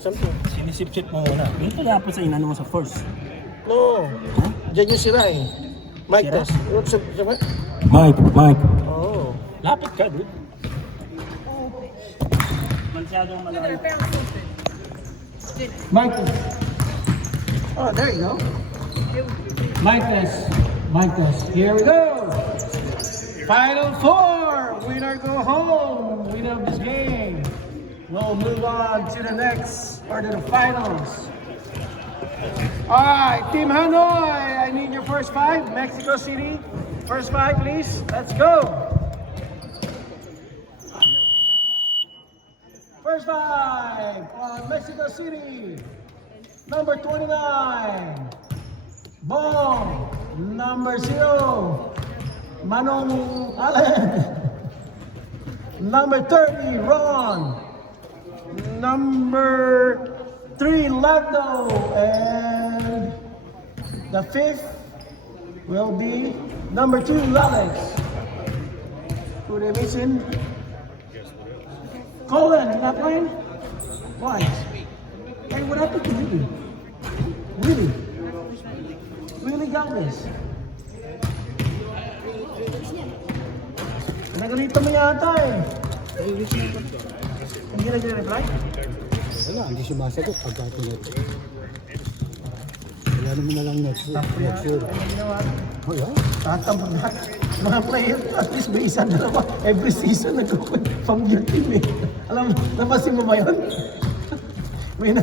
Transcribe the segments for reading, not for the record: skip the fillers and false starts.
Something. Sinisip-sip mo muna. Yung pala po sa inano mo sa first. No. Huh? Diyan yung sira eh. Mic Sira? test. Sabi? Mike. Oh. Lapit ka, dude. Masyadong malayo. Mic test. Oh, there you go. Mic test. Mic test. Here we go. Final four. Winner go home. Winner of this game. We'll move on to the next or to the finals. All right, Team Hanoi. I need your first five. Mexico City. First five, please. Let's go. First five on Mexico City. Number 29. Bong. Number 0. Manong Allen. Number 30. Ron. Number 3. Lando. And the 5th will be number 2. Alex. Who they missing? Colin, you're not playing? Why? Hey, what happened to Willie? Willie got this. Nagalito mo yata eh. Hindi na reply? Wala, hindi sumasagot pagka pinag- Wala naman na lang next year. Oh, yeah? Tatampo na. Mga player, at least may isa dalawa. Every season nag-open from your team eh. Alam mo, napasin mo ba yun? May na...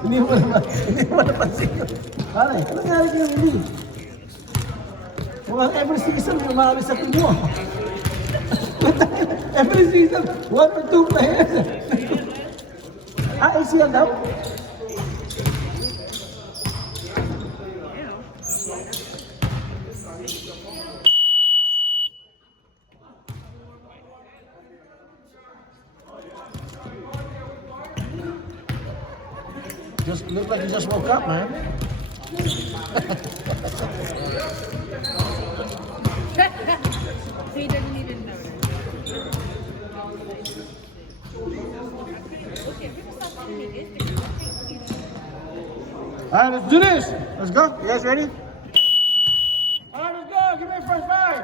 Hindi mo napansin yun. Pare, ano nangyari kayo hindi? Mga every season may umalis sa team mo. Every season, 1 or 2 players. ACL daw? Just look like you just woke up, man. He doesn't even know that. All right, let's do this. Let's go. You guys ready? All right, let's go. Give me your first five.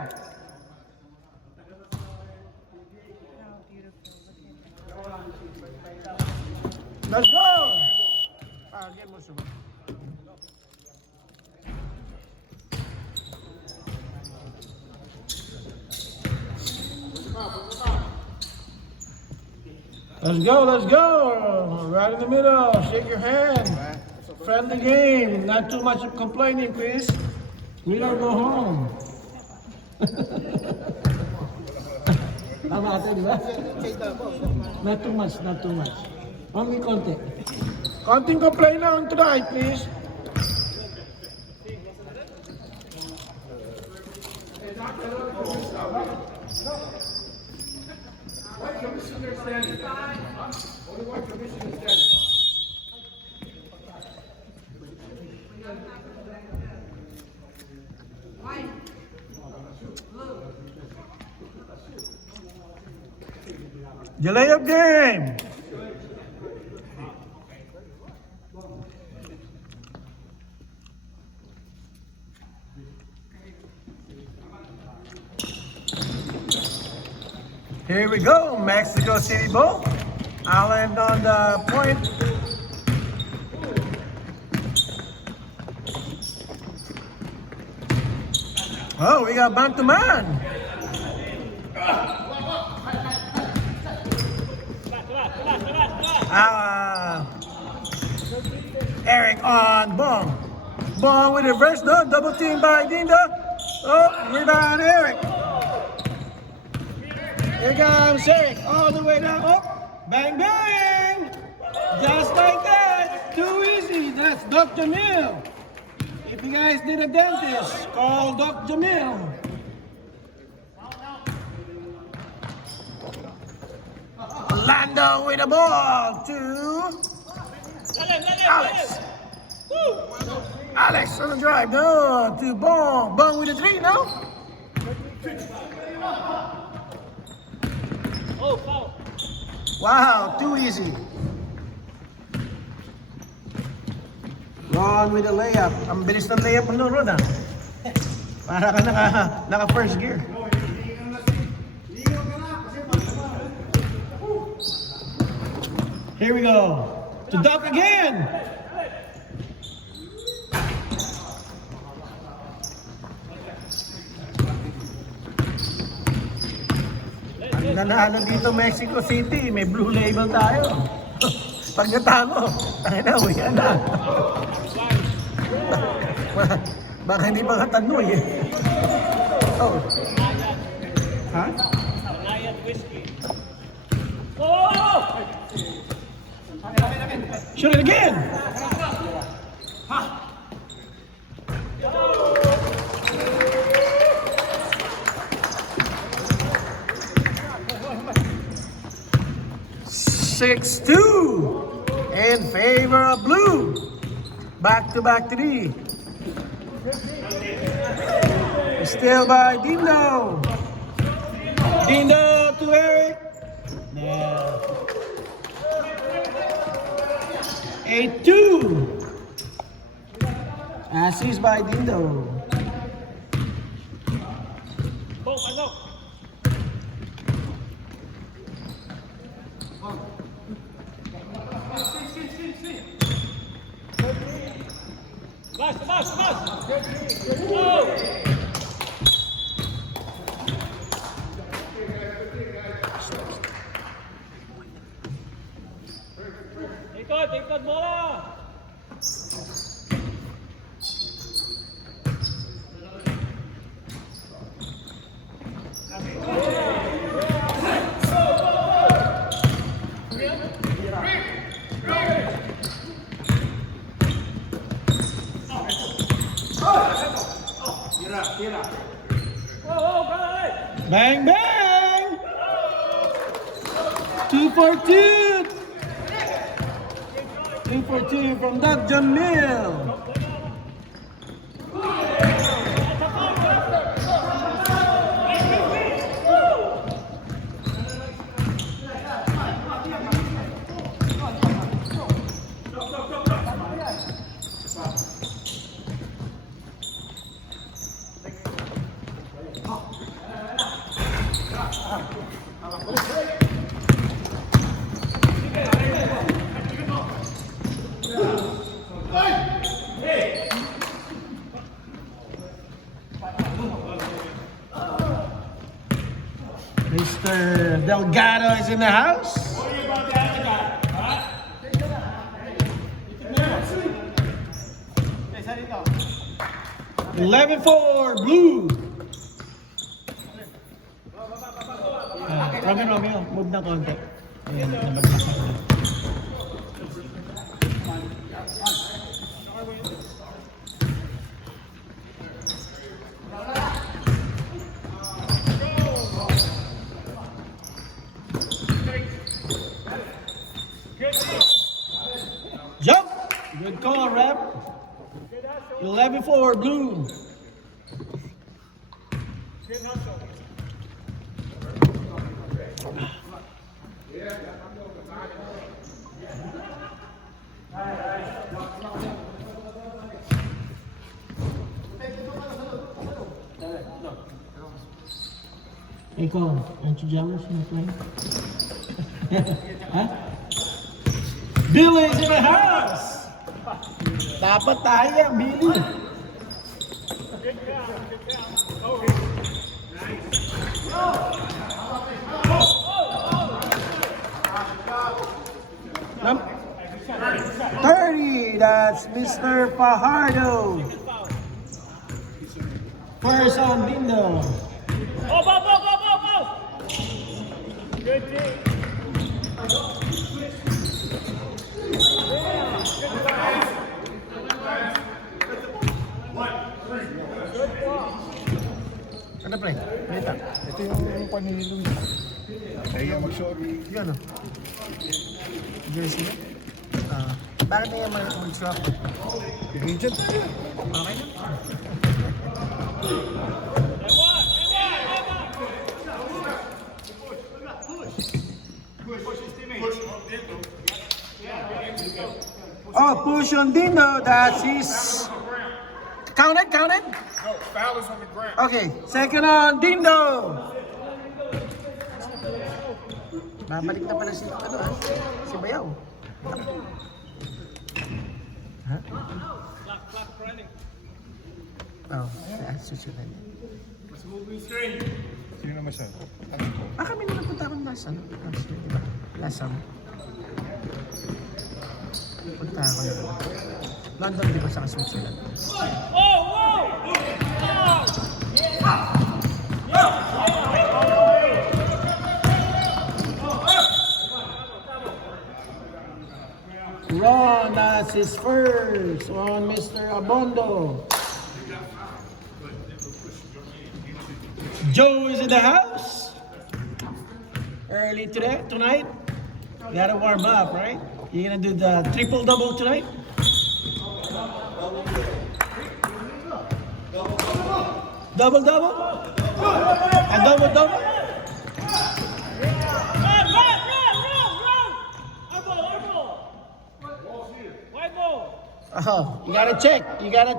Let's go. Get more sugar. Let's go. Right in the middle. Shake your hand. Friendly game. Not too much complaining, please. We don't go home. Tama ate, di ba? Not too much. Only konti. Konting complain lang tonight, please. Delay of game. Here we go, Mexico City ball. Allen on the point. Oh, we got man to man. Eric on Bong. Bong with a reverse, no, double team by Dinda. Oh, rebound Eric. Here comes Eric, all the way down. Oh, bang, bang. Just like that. Too easy. That's Dr. Jamil. If you guys need a dentist, call Dr. Jamil. Lando with the ball to Alex. Alex on the drive, no, to Bong. Bong with the 3, no? Oh, foul. Wow, too easy. Ron with the layup. Ang bilis ng layup mo, Ron, ah. Para ka naka first gear. Here we go. To dunk again. Ang nanalo dito, Mexico City. May blue label tayo. Pag natalo, tangina, uwi ka na. Baka hindi pa katanoy eh. Oh. Ha? Shoot it again. Six, 2 in favor of blue. Back-to-back three. Still by Dindo. Dindo to Eric. Yeah. 8-2. Assist by Dindo. Ikot bola! Bang, bang. 2 for 2. 2 for 2 from Doug Jamil. Mr. Delgado is in the house. 11-4 blue. Romeo, move na konti. Ayan, nabagsak na. Jump! Good call, rep. 11-4 blue. Ikaw, aren't you jealous of my play? Huh? Billy's in the house! Dapat tayo yan, Billy. Num- 30, that's Mr. Fajardo. First on Dindo. Ano pre? Meta. Ito yung panilo niya. Kaya mag-sorry. Yun o. Jersey. Bakit na yung mag-swap? Agent tayo. Okay na. Oh, push on Dino. That's his... Counted? No, foul is on the ground. Okay, second on Dindo. Babalik na pala si si Bayaw. Ha? Oh, susunod. Sino naman siya? Kami na nagpunta akong last ano? Diba? Last summer. Punta ako na. London, di ba sa Switzerland? Ron, that's his first on Mr. Abondo. Joe is in the house. Early tonight. You gotta warm up, right? You're gonna do the triple-double tonight? Double-double? A double-double? Oh, you gotta check. You gotta.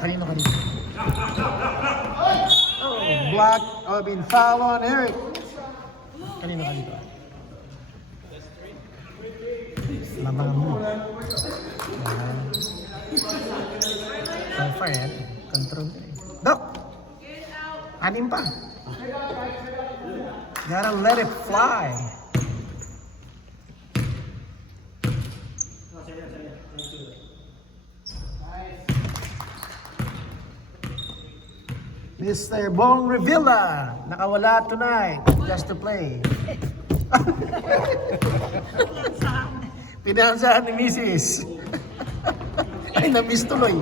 Kanino? Oh, block. Oh, been foul on Eric. Kanino? Lamang mo. So far yan. Control din eh. Dok! Anim pa. Gotta let it fly. Mr. Bong Revilla, nakawala tonight, just to play. Pinansahan ni Mrs. Ay, na-miss tuloy.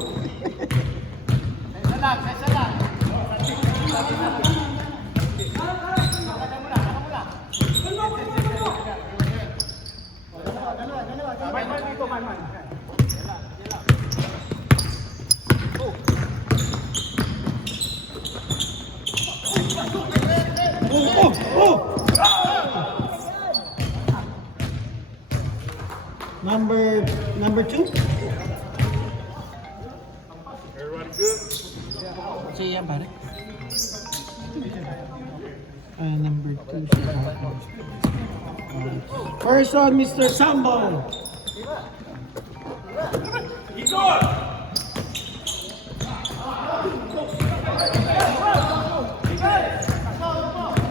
Number two? Everybody good? Siya pare. Number two. First on Mr. Sambo.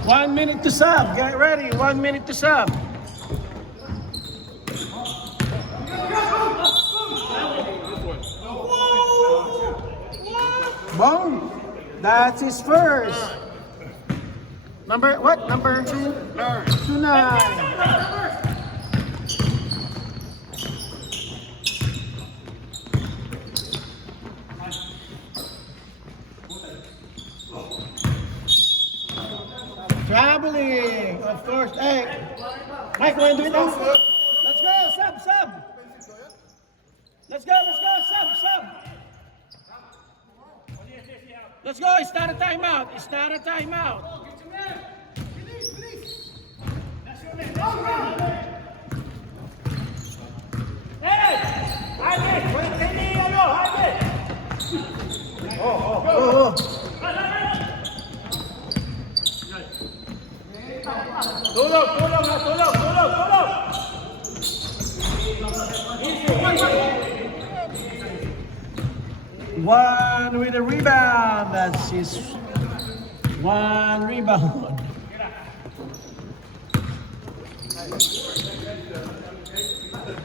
One minute to sub. Get ready. 1 minute to sub. Bong, that's his first. Number what? Number 29. Traveling, of course. Hey, Mike, want to do it now? Let's go, sub. Let's go, sub. Let's go, it's not a timeout. Oh. Tulog! 1 with a rebound. That's his 1 rebound.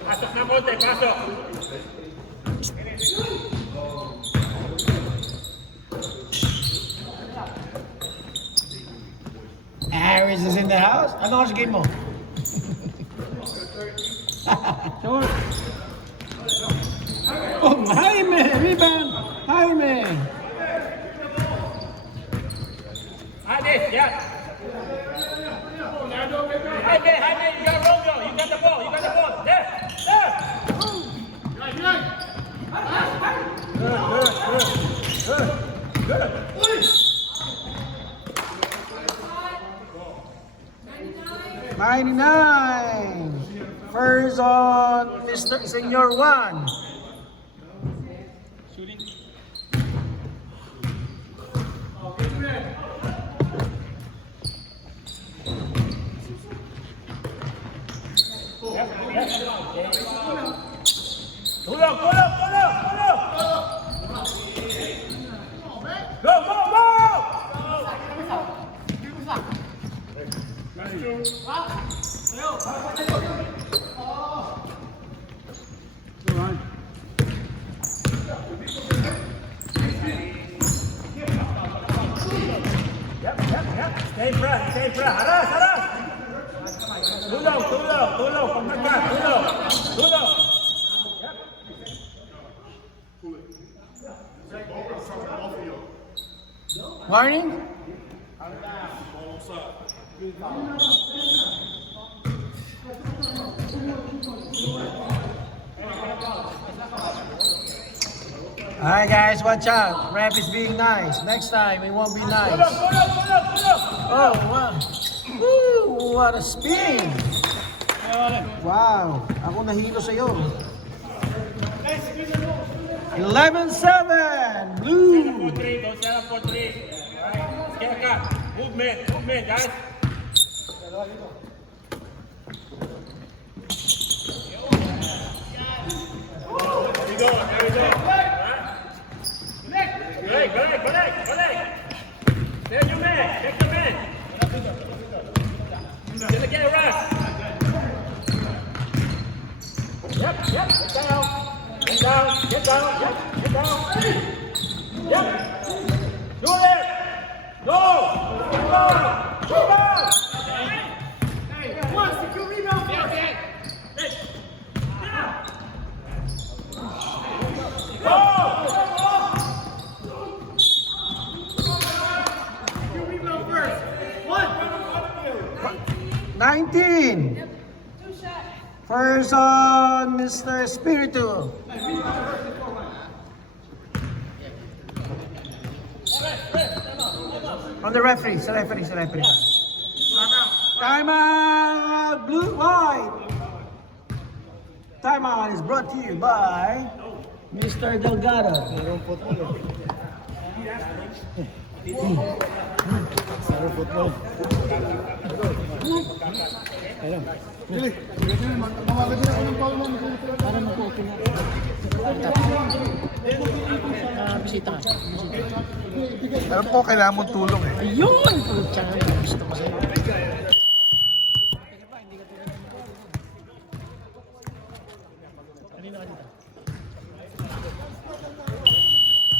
Pasok na bote, pasok! Harris is in the house. Ano oras game mo? Sure. Oh, Jaime, rebound. Jaime. Hades, yeah! Jaime, you got Romeo, you got the ball, There! 99. First on Mr. Senior 1. Tulog, tulog, tulog, tulog! Go, go, go! Stay fresh, stay fresh. Aras, aras! Tulog, tulog, tulog. Pagkakas, tulog. Tulog. Warning. Alright guys, watch out. Ref is being nice. Next time, it won't be nice. Tulog, tulog, tulog, tulog. Oh, wow. Woo, what a spin. Wow, ako nahilo sa'yo. 11-7, blue. 4-3, don't settle for 3. Get up. Movement, movement, guys. There we go, there we go. Correct, correct, correct, correct. There's your man, take the man. Gonna get a rush. Yep, yep, get down. Get down, get down, yep, get down. Yep. Do it. Go. Go. Go. Hey, one, secure rebound first. Hey. Go. 19. First on Mr. Espiritu. On the referee, sa referee. Timeout, blue, white. Timeout is brought to you by Mr. Delgado. Bisita ka. Alam ko, kailangan mong tulong eh. Ayun! Pucha, gusto ko sa'yo.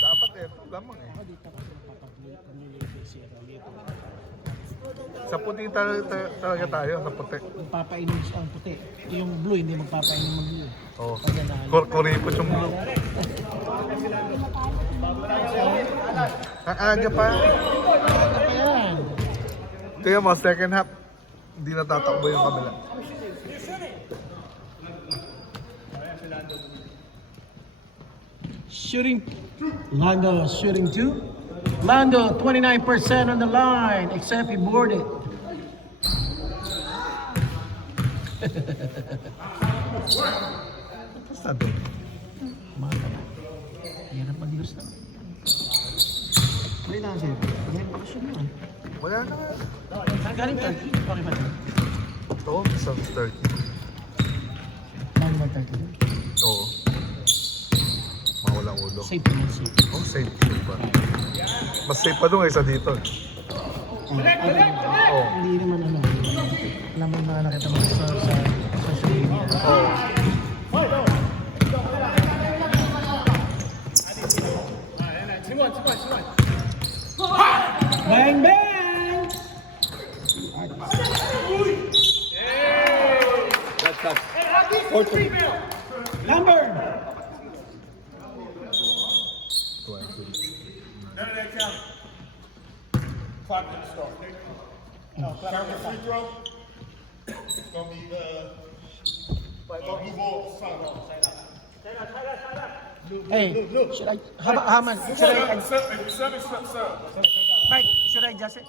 Dapat eh, lamang eh. Sa puti talaga tayo, sa puti. Magpapainom siya ang puti. Yung blue, hindi magpapainom ng blue. Oo. Kuripot yung blue. Ang aga pa. Ayan. Kaya mo, second half, hindi natatakbo yung kabila. Shooting. Lando shooting 2. Lando, 29% on the line, except he boarded. Sabi. Mata. Yan ang pag-lose na. Wala na siya. Yan ang bakasyon yun. Wala na. Saan galing Turkey? Okay ba ito? Ito, isang turkey. Saan ba Turkey? Oo. Mawalang ulo. Safe naman, safe. Oh, safe pa. Mas safe pa doon kaysa dito. Oo. Hindi naman ano. Alam mo na nakita mo sa social media. Oo. Bang, bang! Number! None of that count. Clock didn't start. Count the free throw. It's gonna be blue ball, side ball. Hey, should I, Haman, should I, Seven, Mike, should I adjust it?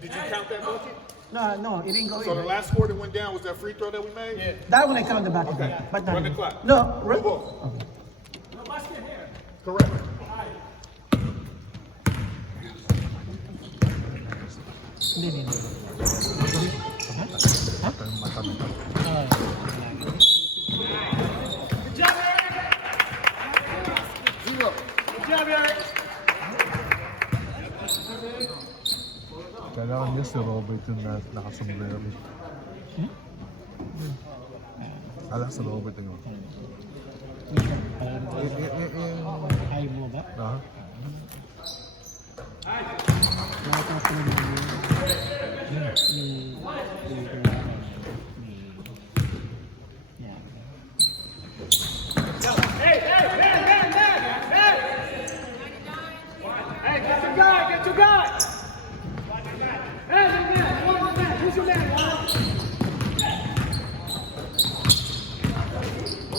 Did you count that monkey? No, it didn't go So the in. last score that went down was that free throw that we made? Yeah. That one I counted back. Okay. But Run the clock. No, Move on. Correct. Hindi. Kailangan niya si Robert yung nakasombrero. Alak si Robert yung Ayaw mo ba? ah. Hey, get your guy, get your guy! Hey, your man, come on, man, who's your man, Juan?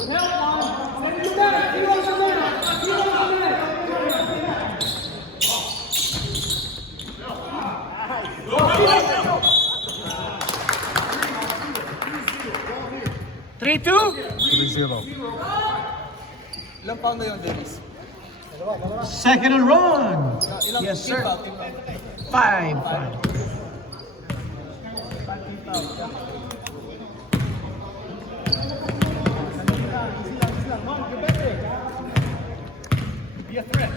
Help, Juan! Send your man, he wants your man! He wants your man! 3-2. 3-0. Second and run. Yes, sir. 5. Be a threat.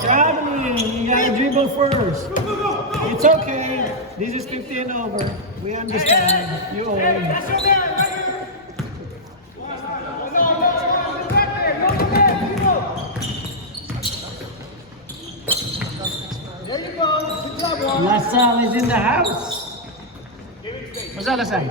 Traveling, you gotta dribble first. It's okay. This is 15 over. We understand. You own. That's your man, right here! No, right there, you're the man, you go! There you go, good job, Juan. LaSalle is in the house. What's that, LaSalle?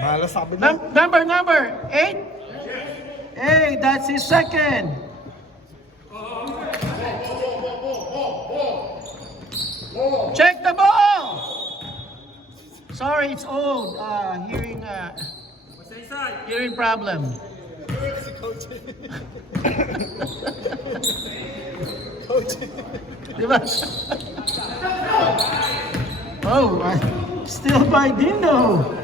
Malas sa kabila. Number 8. Hey, that's his second. Check the ball. Sorry, it's old. Hearing problem. Diba? Oh, still by Dino.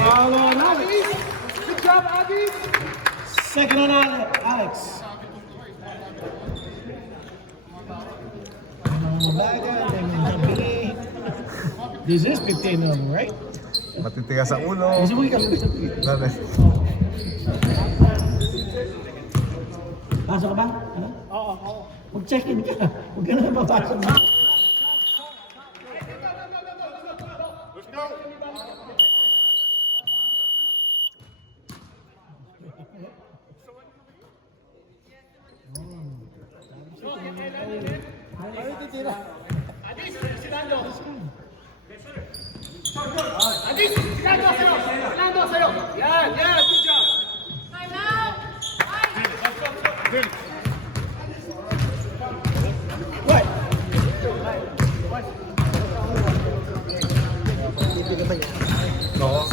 Follow on Alex. Good job, Aggie! Second on Alex. This is 15 over, right? Matitigas sa ulo. Gusto mo ikaw? Dali. Pasok ka ba? Ano? Oo. Mag-check-in ka. Huwag ka na papasok. Let's go. Fernando, sa'yo! Yan, good job! Oo.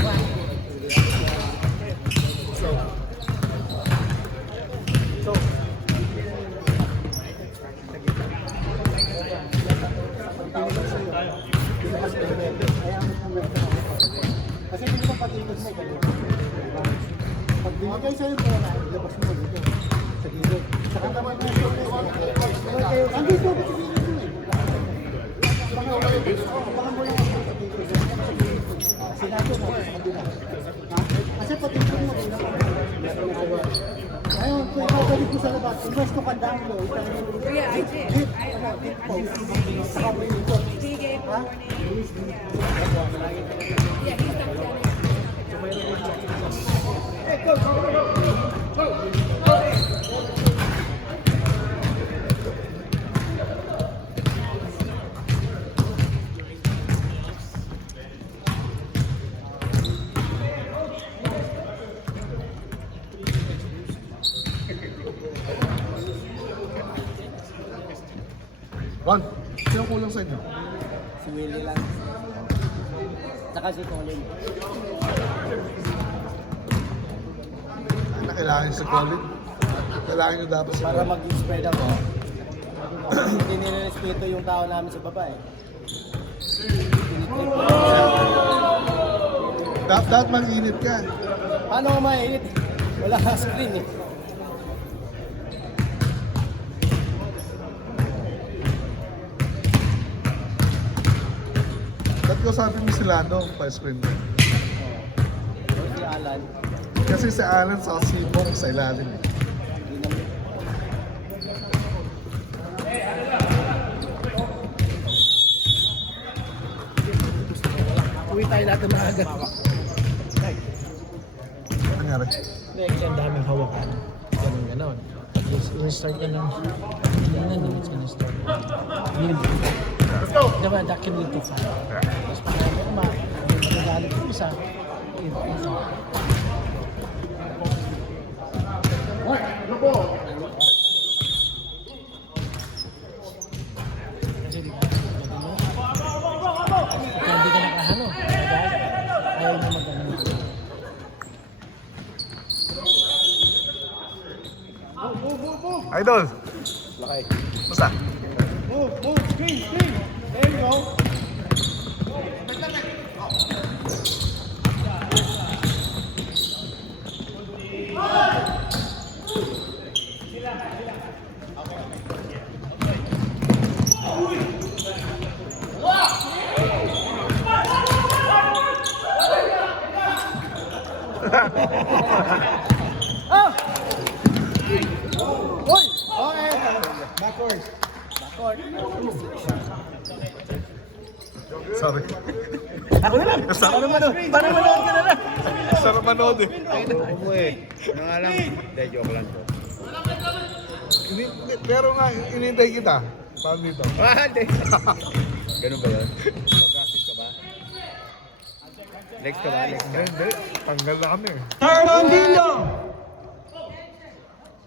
Kasi hindi mo patigil mo kayo. Pag binigay sa'yo mo na, ilabas mo dito. Sa gilid. Saka naman mo ito. Andito ba sa gilid mo eh? Baka mo lang ako sa gilid. Sinabi mo sa kabila. Kasi patigil mo rin ako. Ngayon, kung ikaw galit mo sa labas, invest ko kandang mo. Yeah, I did. Saka mo ito. He gave a warning. Yeah, he's not telling. One. Sino kulang sa inyo? Si Willie lang. Saka si Colin. Ano kailangan nyo sa Colin? Kailangan nyo dapat sa Para mag-spread ako. Hindi nirespeto yung tao namin sa baba eh. Dapat mag-init ka. Paano nga mainit? Wala ka screen eh. Ba't ko sabi mo sila pa-screen mo? Si Alan. Kasi si Alan sa Sibong sa ilalim eh. Hindi naman. Uwi tayo lahat ng maaga. Nangyari? Kasi ang daming hawakan. Ganun ganon. Restart ka ng hindi na din. It's gonna start. Let's go! Diba, that can lead to fun. Tapos pag magagalit yung isa, isa. Kasi di ba, pagka hindi ka nakahano, ayaw mo mag-ano. Idol! Lakay. Basta? Move, screen. There you go. Uy! Okay. Backward. Sorry. Ako na lang! Para manood ka na lang! Sarap manood eh. Ano eh? Ano nga lang? Hindi, joke lang to. Pero nga, inintay kita. Paano dito? Hindi. Ganun ba yun? Mag-practice ka ba? Next ka ba? Hindi. Tanggal na kami eh. Third on Dino!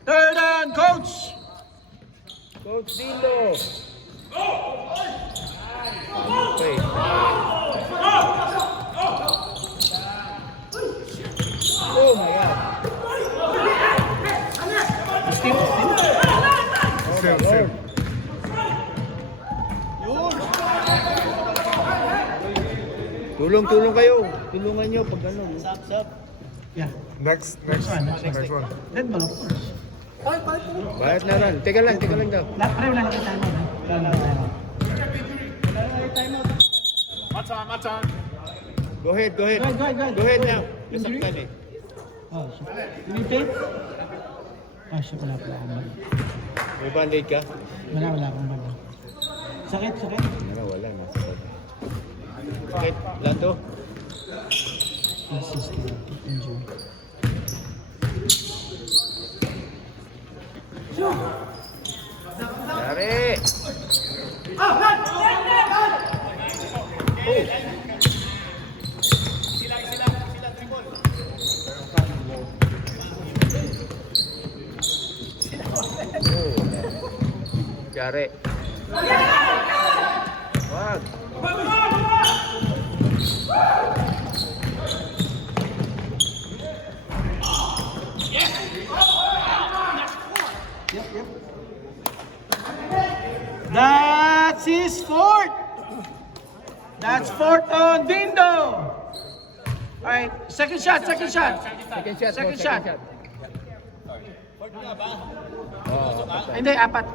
Third on Coach! Coach Dilo! Okay. Oh my God! Sir. Tulong kayo. Tulungan nyo pag ano. Sap. Yeah. Next one. Red ball, of course. Bayat na rin. Teka lang daw. Lahat pareho na nakita mo. My time. Go ahead. Go ahead. Now. Nasaktan eh. Oh, shit. Pinipit? Ah, shit. Wala akong bag. May band-aid ka? Wala akong bag. Sakit. Wala na. Sakit. Lando. Assistant. Injury. Yari! Yari! Wag! That's his fourth! That's fourth on Dindo! Alright, second shot. Second shot. Hindi, apat.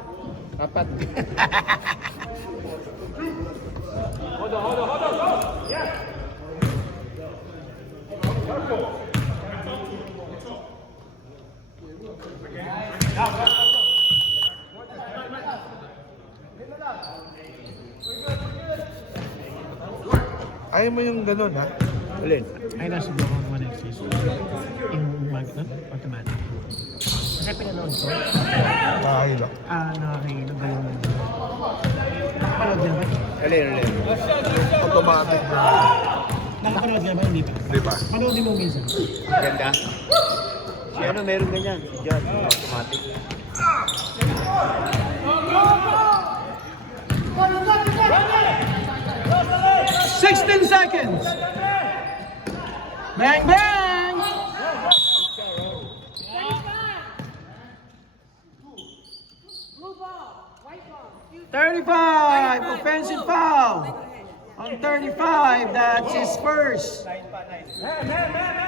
Apat. Ayaw mo yung ganun ha? Alin? Ay, nasa buwan ko na exercise. Yung automatic. Kasi pinanood ko, Nakahilo. nakakailang ba yung... Nakapanood niya ba? Alin? Automatic na. Nakapanood niya ba? Hindi pa. Di ba? Panoodin mo minsan. Ganda? Si ano meron ganyan? Si John, automatic. Ready. 16 seconds. Bang, bang. 35, offensive foul. On 35, that's his first. Man,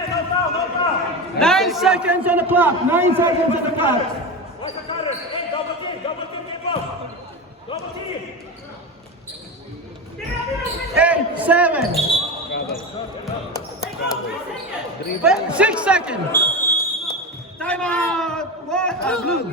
no foul, no foul. 9 seconds on the clock. 9 seconds on the clock. Watch the cutters. Hey, double team, get close. Double team. 8, 7. 6 seconds. Time out. What? Blue.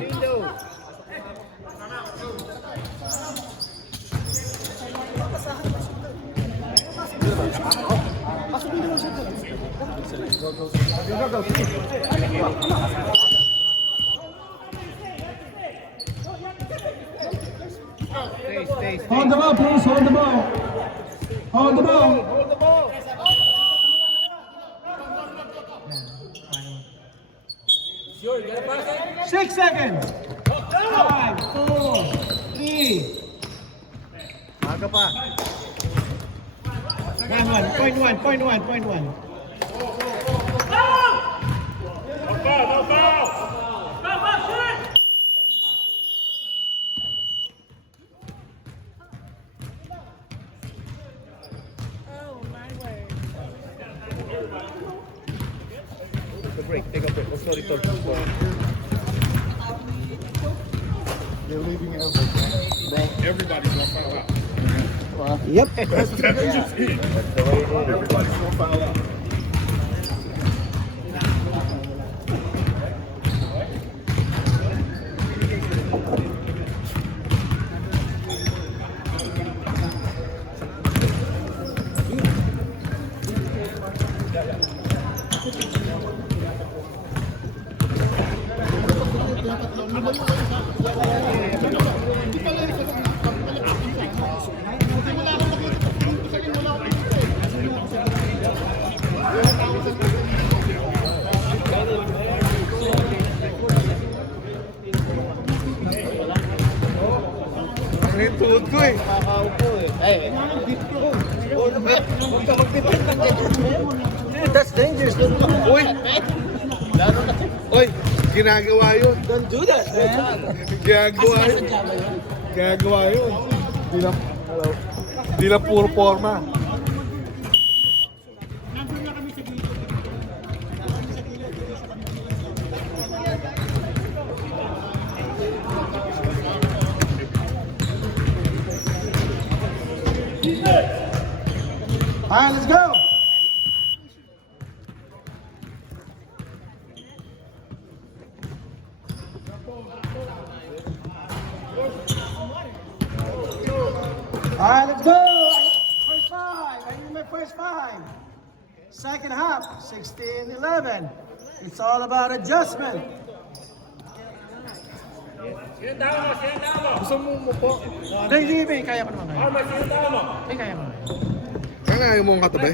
Hold the ball, please. Hold the ball. Hold the ball. 6 seconds. 5, 4, 3. Maga pa. 1, point one. No foul. Oh, my word. Take a break. Oh, sorry, Tol. They're leaving everything. Everybody's gonna foul out. Yep. Everybody's gonna foul out. Ang hintod ko eh. That's dangerous. Uy! Uy! Ginagawa yun. Don't do that, man. Ginagawa yun. Di lang puro forma. All right, let's go. All right, let's go. First five. I need my first five. Second half, 16-11. It's all about adjustment. Sino tao mo? Gusto mo po? Hindi, kaya ko naman. Alma, sino tao mo? Kaya mo. Kaya ayaw mo ang katabi?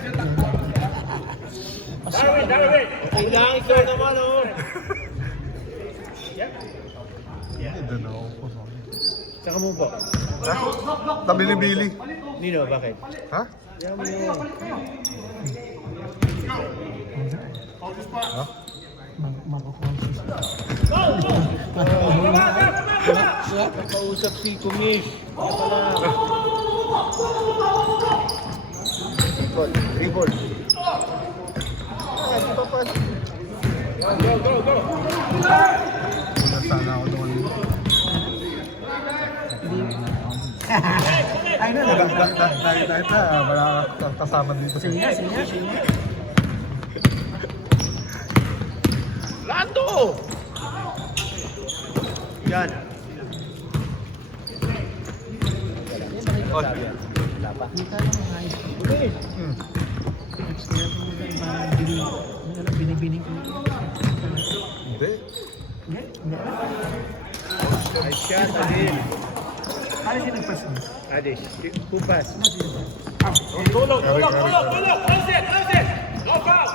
Darwin. Kailangan ikaw naman, oh. Saka mo po? Ha? Tabili-bili. Nino, bakit? Ha? Kausap si Kumish. Dribble. Go. Sana ako doon. Ay, na. Dahil na, wala kasama dito. Sige. Lando! Yan. Binibining ko. Hindi. Hindi. Ay siya, Adil. Ano siya nagpas mo? Adil, kupas. Tulog. Close it. No foul.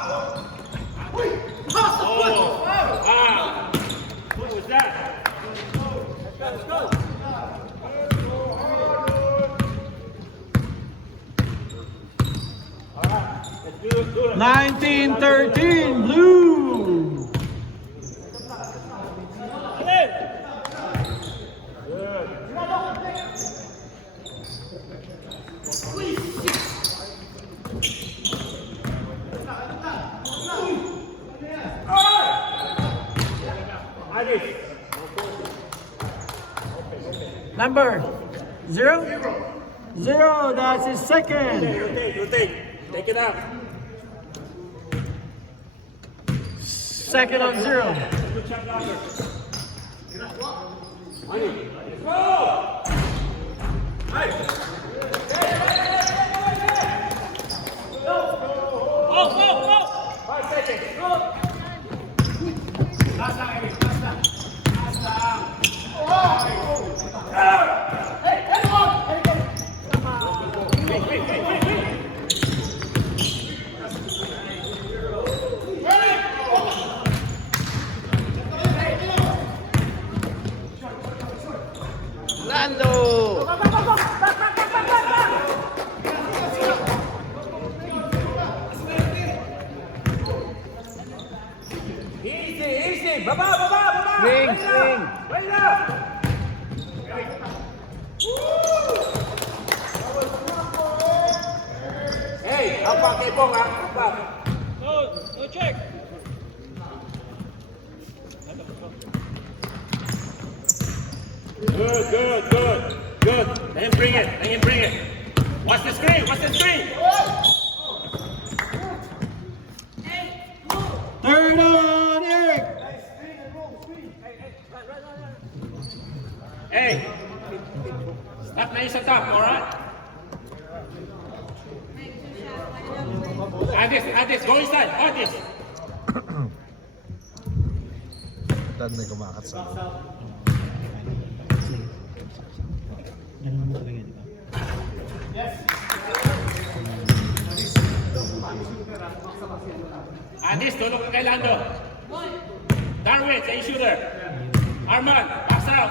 What was that? Let's go. 19-13, blue. Number 0. 0, that's his second. Rotate. Take it out. Second on 0. Easy. Baba. Swing. Wait up. Hey, apa kepong ah? Apa? No check. Good. Let him bring it. Watch the screen. Third on Eric. Hey, stop na isa top, alright? Adis, go inside, Adis. Dad may kumakat sa Adis, tulong ka kay Lando. Darwin, sa shooter. Arman, pass out.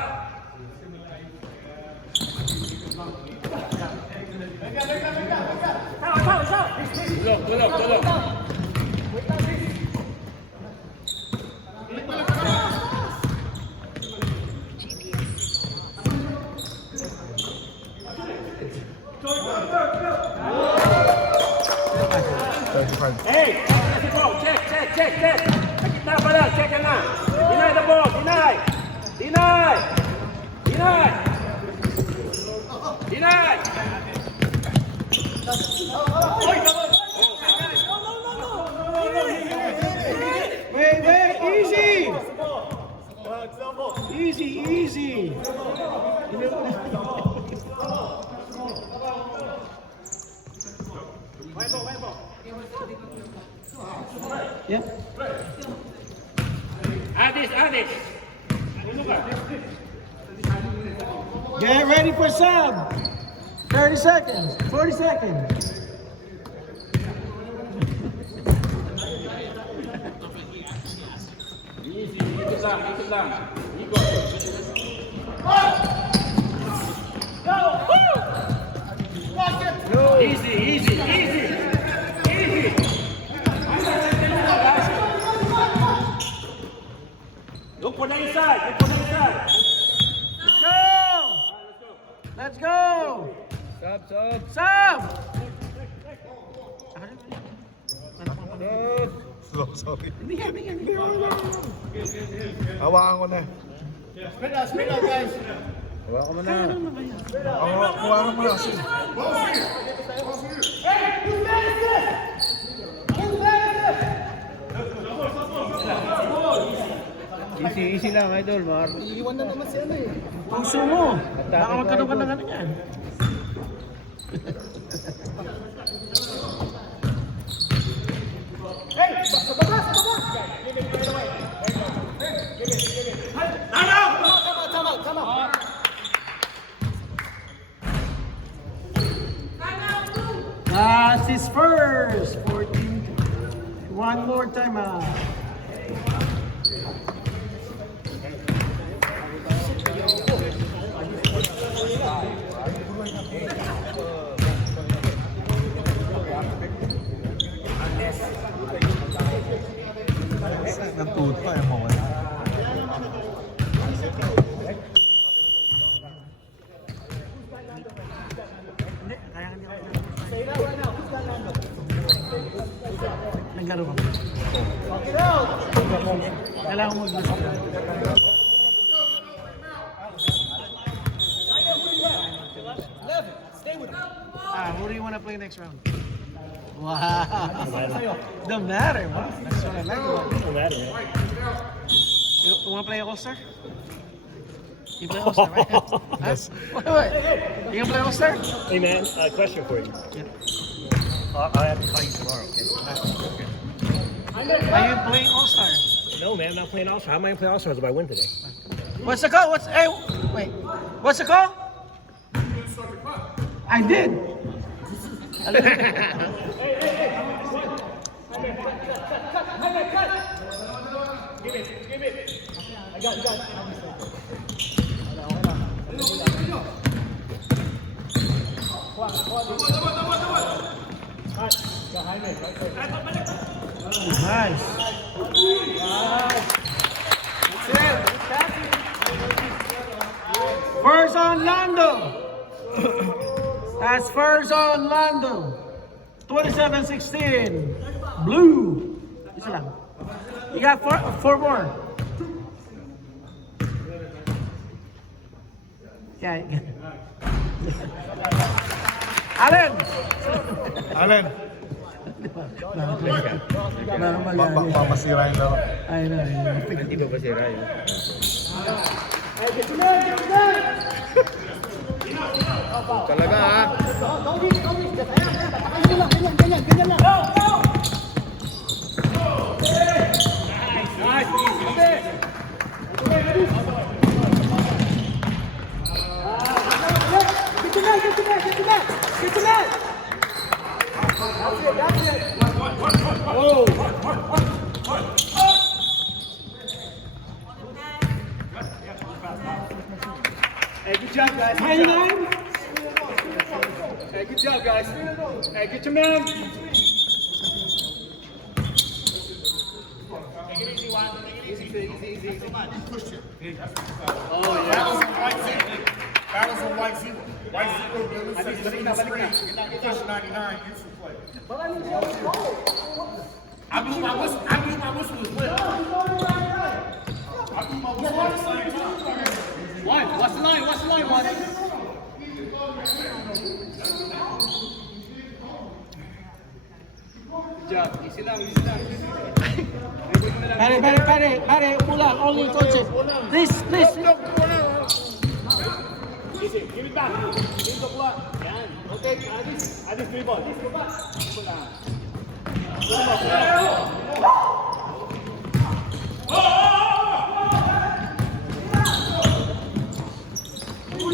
Tulong. Hey, let's go. Check. Nakita pala, check ka na. Deny the ball, deny. Wait, easy. Yeah. Adis. Get ready for sub. 30 seconds. 40 seconds. Easy, ikot lang. Easy. Look for the inside. Let's go. Sub. slow, sorry. Hawakan ko na. Spin out, guys. Hawakan mo na. Hawakan mo na kasi. Easy lang, idol. Iiwan na naman si ano eh. Puso mo. Baka magkaroon ka ng ano yan. That's his first. 14. One more time out. Natuto yung mawala. Naglaro ka ba? Kailangan mo mag-gusto. Who do you want to play next round? Wow. Don't matter, wow. That's what I like about it. No matter, man. You want to play All-Star? You play All-Star, right? Yes. Wait. You gonna play All-Star? Hey, man, question for you. I have to call you tomorrow, okay? Are you playing All-Star? No, man, I'm not playing All-Star. How am I going to play All-Stars if I win today? What's the call? Hey, wait. What's the call? I did. Nice. First on Lando. That's first on Lando. 27-16. Blue. Isa lang. You got four more. Yeah. Allen. Allen, papasira yung laro. I know. Hindi ba sira yun? Talaga ha. Ganyan lang. Get to that. That's it. Hey, good job, guys. 29. Hey, good job, guys. Hey, get your man. Battles on white zero. White zero, Billy, says the screen. Push 99, useful play. I blew my whistle as well. I blew my whistle at the same time. What's the line, Marty? Good job. Easy lang. Pare, upo lang. Only touches. Please. Easy, give it back. Give the block. Yan. Okay, Adis dribble.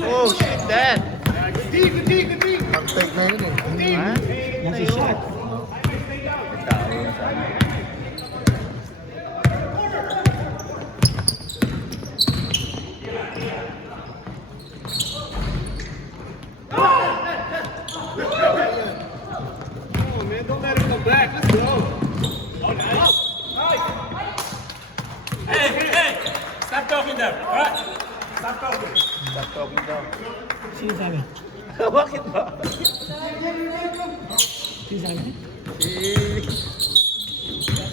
Oh, shit, Dad. Good D. Mag-take na yun eh. That's a shot. Oh, man, don't let him go back. Let's go. Oh, nice. Hey! Stop talking there, alright? Stop talking. Sino sabi? Bakit ba? Sino sabi?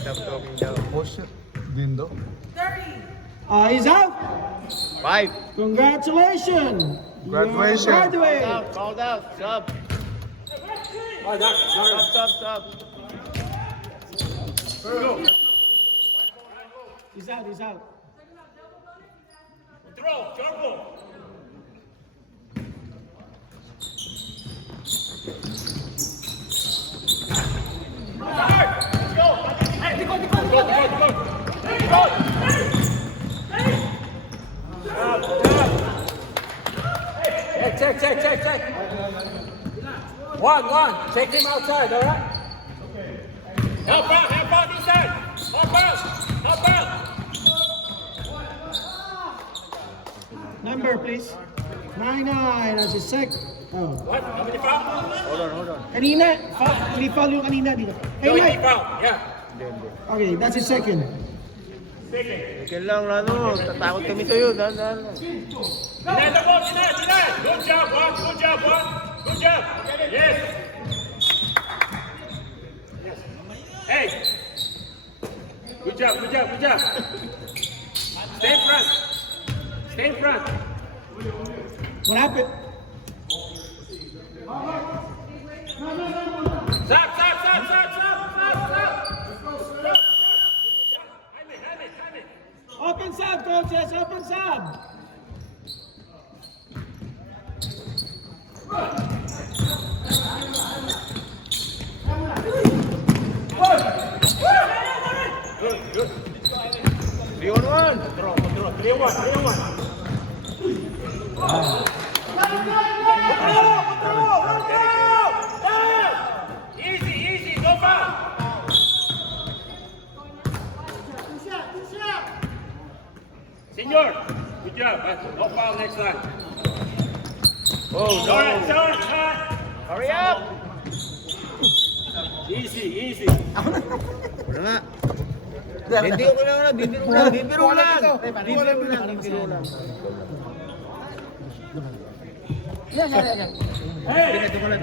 Stop talking daw. Oh shit, Dindo. He's out. 5. Congratulations. Graduation. You graduate. Called out. Sub. Stop. He's out. Throw, jump. Check. One. Take him outside, all right? Help out inside. Help out. Number, please. 99. That's his sec. Oh. What? How many foul? Hold on. Kanina, ini foul yung kanina dito. No, Hey, he Mike. foul. Yeah. Okay, that's his second. Speaking. lang, Lano. Tatakot kami sa'yo. Dahan-dahan lang. Deny the ball, deny. Good job, Juan. Good job, Juan. Good job. Yes. Hey. Good job, good job, good job. Stay in front. Stay in front. Malapit. Stop. Jaime. Open sub, coaches. Open sub. Good. 3-on-1. Control. 3-1. Easy, no foul. Senor, good job, but no foul next time. Oh, Sorry. Hurry up. Easy. Wala nga. Bibiro ko lang. Bibiro lang. Hey, Ito ko lang.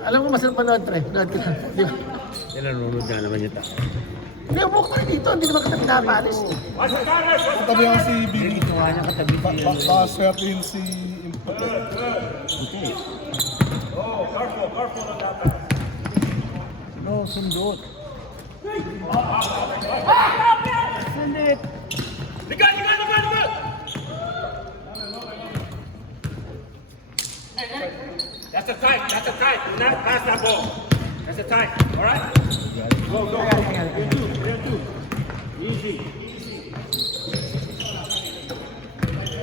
Alam ko masarap manood, pre. Nood ko lang. Di ba? Yan nanonood na naman yung tao. Hindi, umuha ko na dito. Hindi naman kita pinapalis. what's the time? Katabi ako si Billy. Ito nga niya katabi Paswerte yun si Impote. Oh, careful on that time. No, sundot. Liga. That's a tight. Do not pass that ball. That's a tight. All right? Go. Clear two. Easy.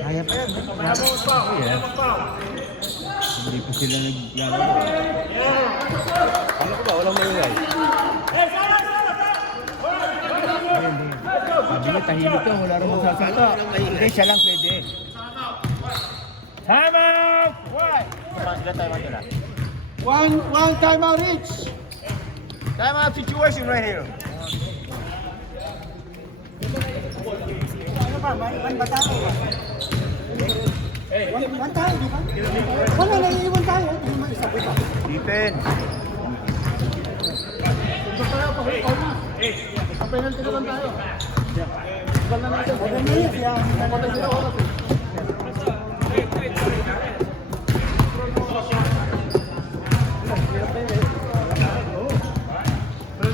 Kaya pa yan. Never foul. Hindi pa sila naglaro. Ano ko ba? Walang maingay. Sabi niya, tahimik ka. Wala rin magsasalta. Hindi, siya lang pwede. Time out! What? One time out each. Time out situation right here. Ano ba? One ba tayo? One tayo, di ba? Wala, naiiwan tayo. Hindi naman isa po ba? Defense. Gusto tayo, pahukol na. Ang penalty na lang tayo. Igual na natin. Huwag na yun. Kaya namatay sila oras eh.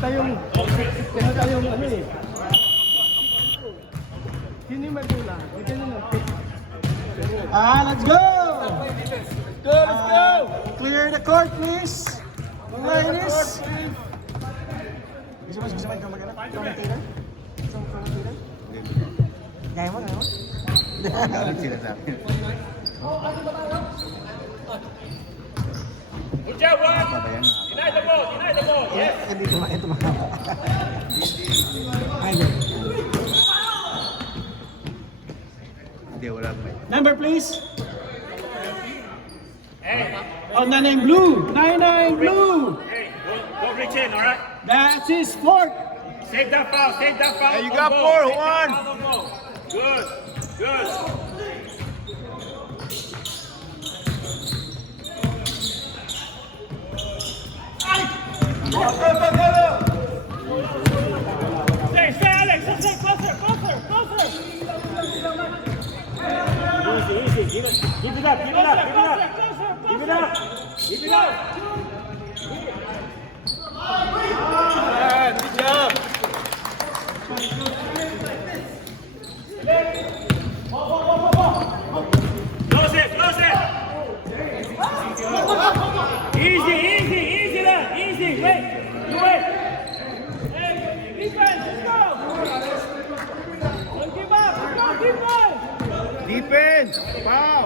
Meron tayong ano eh. Sino yung magula? Let's go! Let's go! Clear the court, please. Ladies. Gusto mo ikaw magana? Commentator? Gusto mo commentator? Gaya mo? Galit sila sa akin. Good job, Juan. Deny the ball. Yes. Ito mahaba. Ayun. Hindi, wala pa. Number please. Hey, Oh, 99 blue. 99 blue. go reach in, all right? That's his fourth. Save that foul. Hey, you Don't got go. four, Save that Juan. foul, don't go. Good. Stay, Alex. Stay closer. Easy. Keep it up. Good job. Close it. Easy there. Easy. Wait. You wait. Hey, defense, let's go. Don't give up. Let's go, defense. Defense! Wow!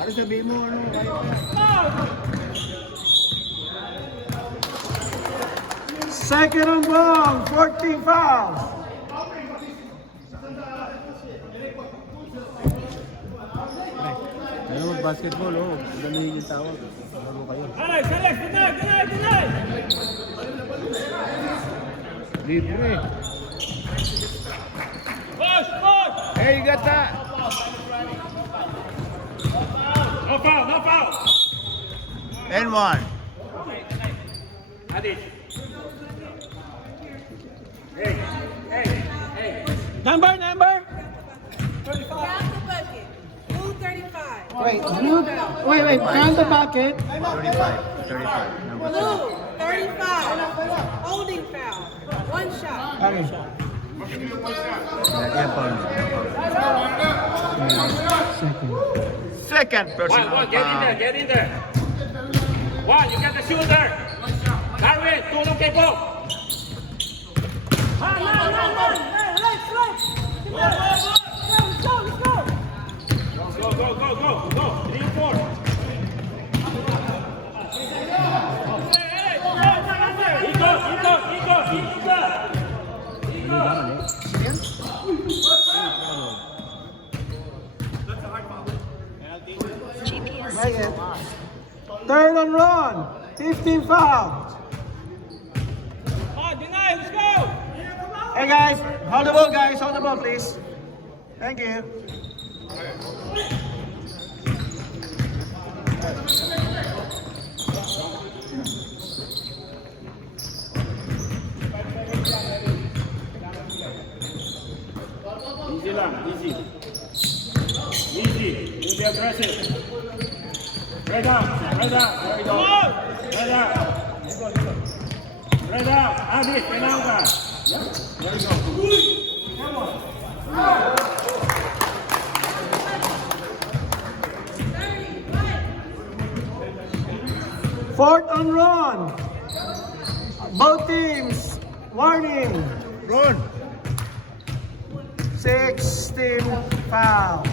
Ano sabihin mo? Ano? Second and long. 14 fouls. Ayun, basketball, oh. Galing yung tawag. Laro kayo. Alex, deny! Libre. Push! Hey, you got that. No foul! And one. Adi. Number. Count the bucket. Blue 35. Wait, count the bucket. 35. Number Blue 35. Holding foul. One shot. Okay. Second person. One, get in there. One, you got the shooter. Darwin, tulong kay Bob. Go. 3 and 4. Third and run. 15 fouls. Deny, let's go. Hey guys, hold the ball, guys. Hold the ball, please. Thank you. Easy lang, easy. You'll be aggressive. Right down. There you go. Right down. Adi, kailangan ka. There you go. Fourth and run. Both teams. Warning. Run. 16 fouls.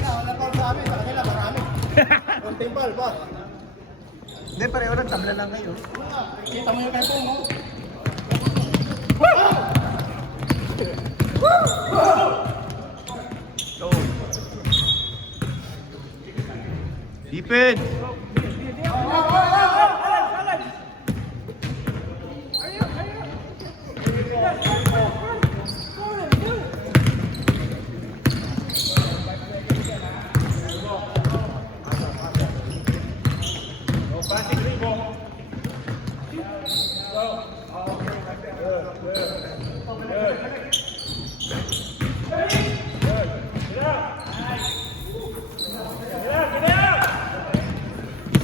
Konting ball, boss. Hindi, pareho lang. Tabla lang kayo. Kita mo yung tempo mo. Defense.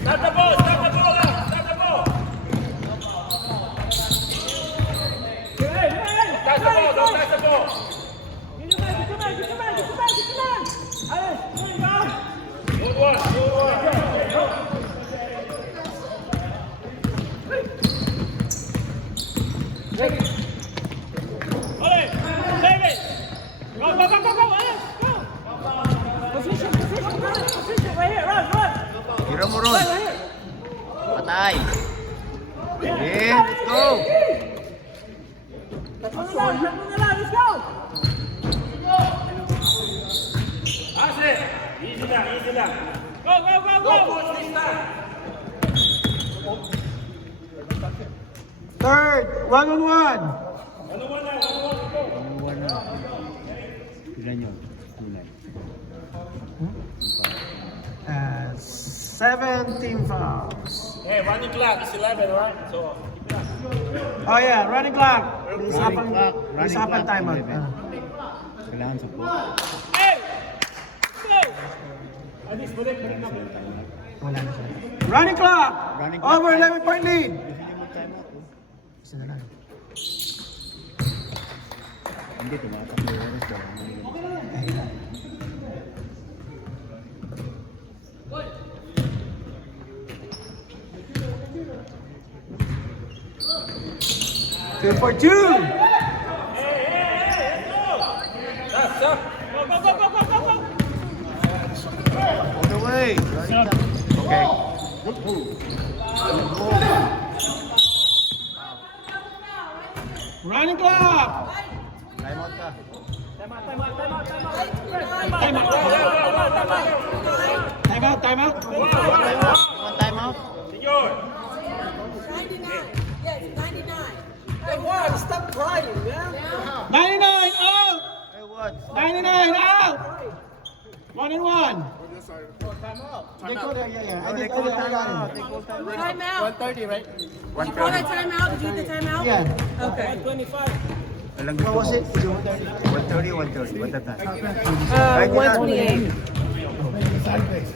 Stop the ball. Don't touch the ball. Good one. Ole, save it. Go, Alex, go. Position, right here, run. Hira mo ron. Patay. Yeah, let's go. Let's go. That's it. Easy lang. Go. Watch this time. Third, 1-on-1. Ano mo na, go. Ilan yun? Kulay. 17 fouls. Hey, running clock is 11, right? So, Oh yeah, running clock. Usapan Running timeout. clock, 11. Kailangan sa po. hey! Go! Adis, balik na. Wala na siya. Running clock. Running clock. Over 11-point lead. Isa na lang. Hindi, tumatakbo yung oras ko. Two for two. Stop. Go. All the way. Okay. Good move. Running clock. Time out ka. Time Timeout, timeout. One time out. Senor. 99. Yes, 99. Hey, what? Stop crying, man. 99 out. Hey, what? 99 out. 1 and 1. They call that, yeah. I got it. Timeout. 130, right? Did you call that timeout? Did you get the timeout? Yeah. Okay. 25. What was it? 130. What the time? 128.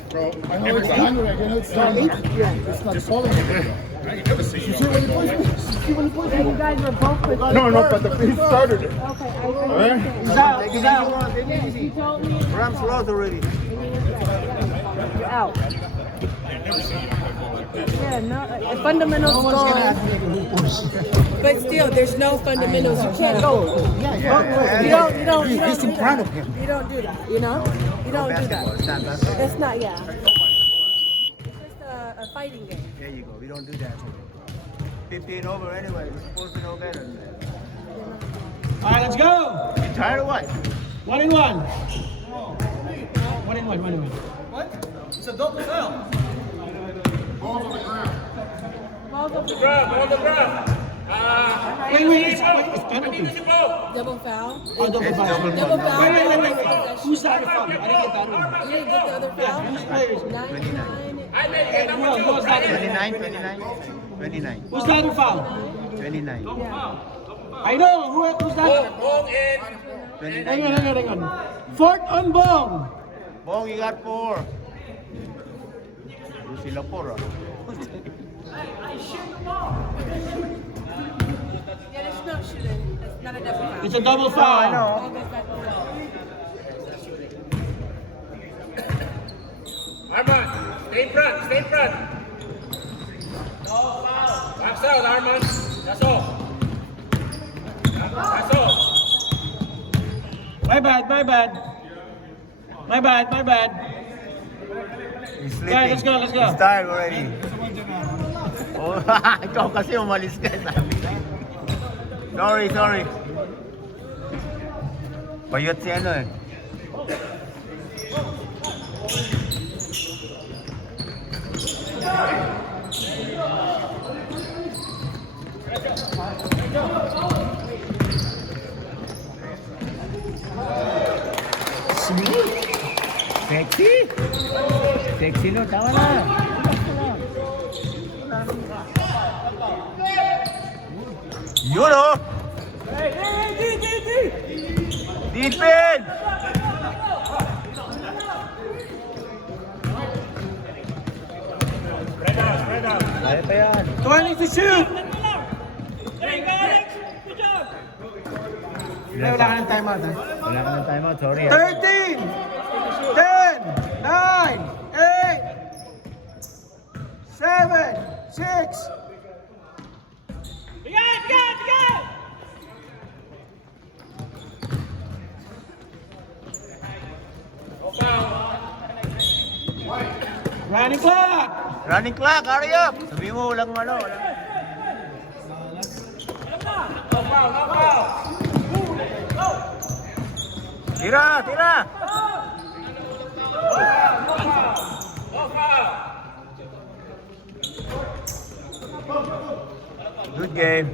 Bro, I know it's done already. I know it's done. It's not falling. You see when he plays? Yeah, you guys were both quick. No, but he started it. Okay, I Alright? He's out. He's out. you told me. Rams lost already. You're out. Yeah, no, fundamentals gone. But still, there's no fundamentals. You can't go. You don't He's do in front that. of him. You don't do that, you know? You don't do that. That's not, yeah. It's just a fighting game. There you go. We don't do that. 15 over anyway. We're supposed to know better than that. All right, let's go. You tired or what? 1 and 1. 1 and 1. 1 and 1. What? It's a double foul. Balls up. Grab, on the ground. Wait, it's penalty. Double foul. Oh, double foul. Double foul. Wait. Who's that foul? I didn't get that one. You didn't get the other foul? Who's players? 99. Hey, who was that? 29. Who's that other foul? 29. I know. Who's that? Bong in. Hang on. Fourth on Bong. Bong, you got 4. You sila 4. Yeah, there's no shooting. It's not a double foul. It's a double foul. Ball goes back to the ball. Arman, stay in front, stay in front. No foul. Box out, Arman. That's all. That's all. My bad. He's sleeping. Guys, let's go. He's tired already. Oh, ikaw kasi umalis ka. Sorry. Payot si ano eh. Sexy? Sexy no, tama na. Yun o! Defense! Kaya pa yan. 20 to shoot. Wala ka ng timeout, ha? Wala ka ng timeout, sorry. 13, 10, 9, 8, 7, 6. Running clock. Running clock, hurry up! Sabi mo, walang ano. Tira! Good game.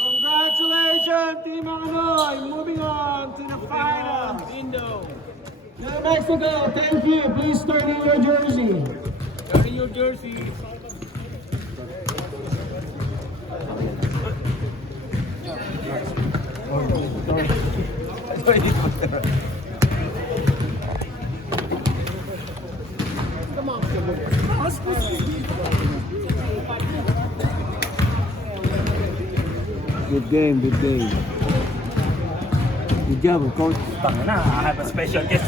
Congratulations, Team Manoy. Moving on to the final window. New Mexico, thank you. Please turn in your jersey. Turn in your jersey. Good game. Good job, coach. I have a special guest